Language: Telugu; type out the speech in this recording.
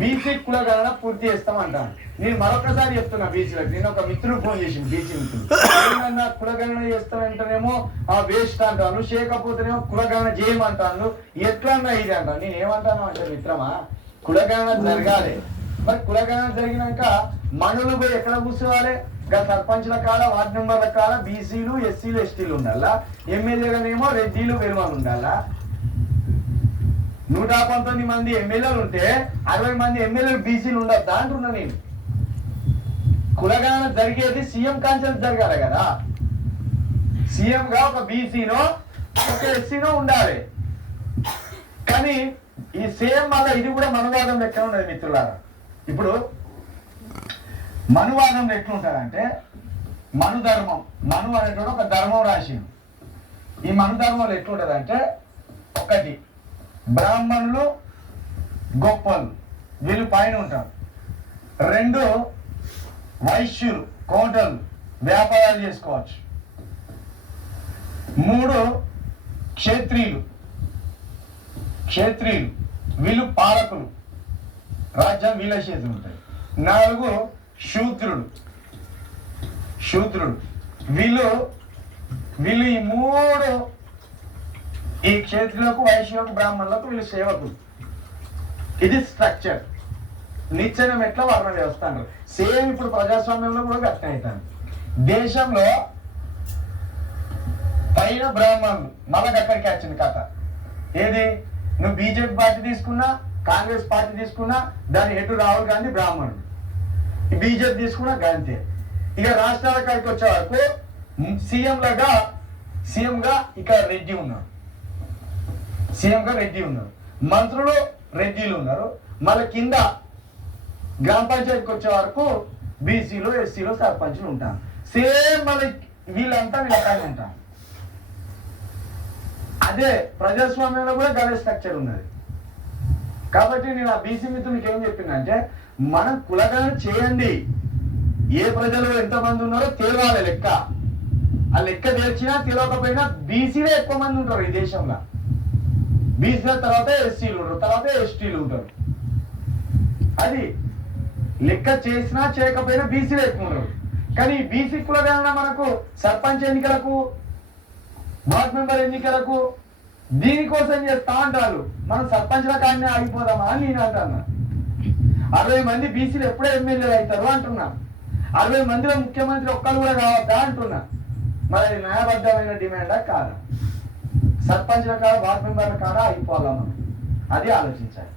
బీసీ కులగణన పూర్తి చేస్తామంటాను. నేను మరొకసారి చెప్తున్నా బీసీలకు. నేను ఒక మిత్రుడు ఫోన్ చేసింది బీసీ మిత్రుడు, ఏమన్నా కులగణన చేస్తానంటేనేమో ఆ వేస్ట్ అంటాను, చేయకపోతేనేమో కులగణన చేయమంటాను, ఎట్లన్నా ఇది అంటాను. నేను ఏమంటాను అంటే, మిత్రమా కులగణన జరగాలి. మరి కులగణన జరిగినాక మనులు పోయి ఎక్కడ కూర్చోవాలి? సర్పంచ్ల కాడ, వార్డు మెంబర్ల కాడ బీసీలు, ఎస్సీలు, ఎస్టీలు ఉండాలా, ఎమ్మెల్యేలనేమో రెడ్డిలు, వెలువలు ఉండాలా. 119 మంది ఎమ్మెల్యేలు ఉంటే 60 మంది ఎమ్మెల్యేలు బీసీలు ఉండద్దా అంటున్నా నేను. కులగణన జరిగేది సీఎం కాన్సెన్స్ జరగాలి కదా. సీఎం గా ఒక బీసీనో ఒక ఎస్సీనో ఉండాలి. కానీ ఈ సేమ్ మళ్ళీ ఇది కూడా మనువాదం లెక్క ఉన్నది మిత్రులారా. ఇప్పుడు మనువాదం ఎట్లుంటుందంటే, మనుధర్మం, మను అనేటువంటి ఒక ధర్మం రాసి, ఈ మనుధర్మంలో ఎట్లుంటుందంటే, ఒకటి బ్రాహ్మణులు గొప్పలు, వీళ్ళు పైన ఉంటారు. 2 వైశ్యులు, కోటలు, వ్యాపారాలు చేసుకోవచ్చు. 3 క్షత్రియులు, వీళ్ళు పాలకులు, రాజ్యం వీళ్ళ చేతులు ఉంటాయి. 4 శూద్రుడు, వీళ్ళు ఈ 3, ఈ క్షేత్రులకు, వైశ్యులకు, బ్రాహ్మణులకు వీళ్ళు సేవకులు. ఇది స్ట్రక్చర్. నిచ్చెన మెట్ల వర్ణ వ్యవస్థ అంటారు. సేమ్ ఇప్పుడు ప్రజాస్వామ్యంలో కూడా గట్టిన అవుతాను. దేశంలో పైన బ్రాహ్మణులు, మళ్ళీ అక్కడికి వచ్చింది కథ. ఏది, నువ్వు బీజేపీ పార్టీ తీసుకున్నా, కాంగ్రెస్ పార్టీ తీసుకున్నా, దాని హెడ్ రాహుల్ గాంధీ బ్రాహ్మణుడు, బీజేపీ తీసుకున్నా గాంధీ. ఇక రాష్ట్రాల కాడికి వచ్చే వరకు సీఎంగా ఇక్కడ రెడ్డి ఉన్నాడు, మంత్రులు రెడ్డిలు ఉన్నారు. మళ్ళీ కింద గ్రామ పంచాయతీకి వచ్చే వరకు బీసీలు, ఎస్సీలు, సర్పంచులు ఉంటారు. సేమ్ మళ్ళీ వీళ్ళంతా వీళ్ళకానే ఉంటారు. అదే ప్రజాస్వామ్యంలో కూడా గదే స్ట్రక్చర్ ఉన్నది. కాబట్టి నేను ఆ బీసీ మిత్రునికి ఏం చెప్పిందంటే, మనం కులగణన చేయండి, ఏ ప్రజలు ఎంతమంది ఉన్నారో తేలాలి లెక్క. ఆ లెక్క తెలిసినా తెలియకపోయినా బీసీలే ఎక్కువ మంది ఉంటారు ఈ దేశంలో. బీసీల తర్వాత ఎస్సీలు ఉంటారు, తర్వాత ఎస్టీలు ఉంటారు. అది లెక్క చేసినా చేయకపోయినా బీసీలే ఎక్కువ ఉంటారు. కానీ బీసీ కులగణన మనకు సర్పంచ్ ఎన్నికలకు, వార్డ్ మెంబర్ ఎన్నికలకు, దీనికోసం చేస్తా అంటారు. మనం సర్పంచ్ల కాడనే ఆగిపోదామా అని నేను అంటున్నా. 60 మంది బీసీలు ఎప్పుడే ఎమ్మెల్యేలు అవుతారు అంటున్నా. 60 మందిలో ముఖ్యమంత్రి ఒక్కరు కూడా కావద్దా అంటున్నా. మరి న్యాయబద్ధమైన డిమాండా కాదా? సర్పంచ్ల కాడ, వార్డ్ మెంబర్ల కాడ అయిపోవాలా మనం, అది ఆలోచించాలి.